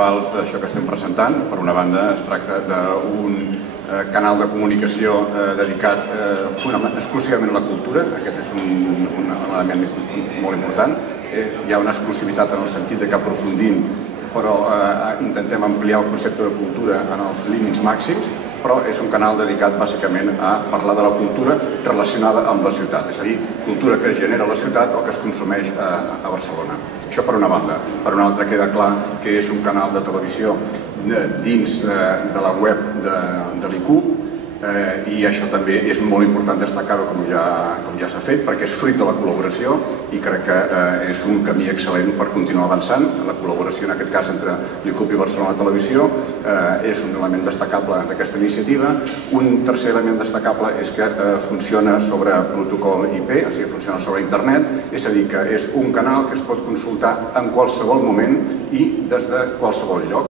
principals d'això que estem presentant. Per una banda, es tracta d'un canal de comunicació dedicat exclusivament a la cultura. Aquest és un element molt important. Hi ha una exclusivitat en el sentit que aprofundim, però intentem ampliar el concepte de cultura en els límits màxims, però és un canal dedicat bàsicament a parlar de la cultura relacionada amb la ciutat, és a dir, cultura que es genera a la ciutat o que es consumeix a Barcelona. Això per una banda. Per una altra, queda clar que és un canal de televisió dins de la web de l'IQ, i això també és molt important destacar-ho, com ja s'ha fet, perquè és fruit de la col·laboració i crec que és un camí excel·lent per continuar avançant. La col·laboració, en aquest cas, entre l'ICUP i Barcelona Televisió és un element destacable d'aquesta iniciativa. Un tercer element destacable és que funciona sobre protocol IP, o sigui, funciona sobre internet, és a dir, que és un canal que es pot consultar en qualsevol moment i des de qualsevol lloc.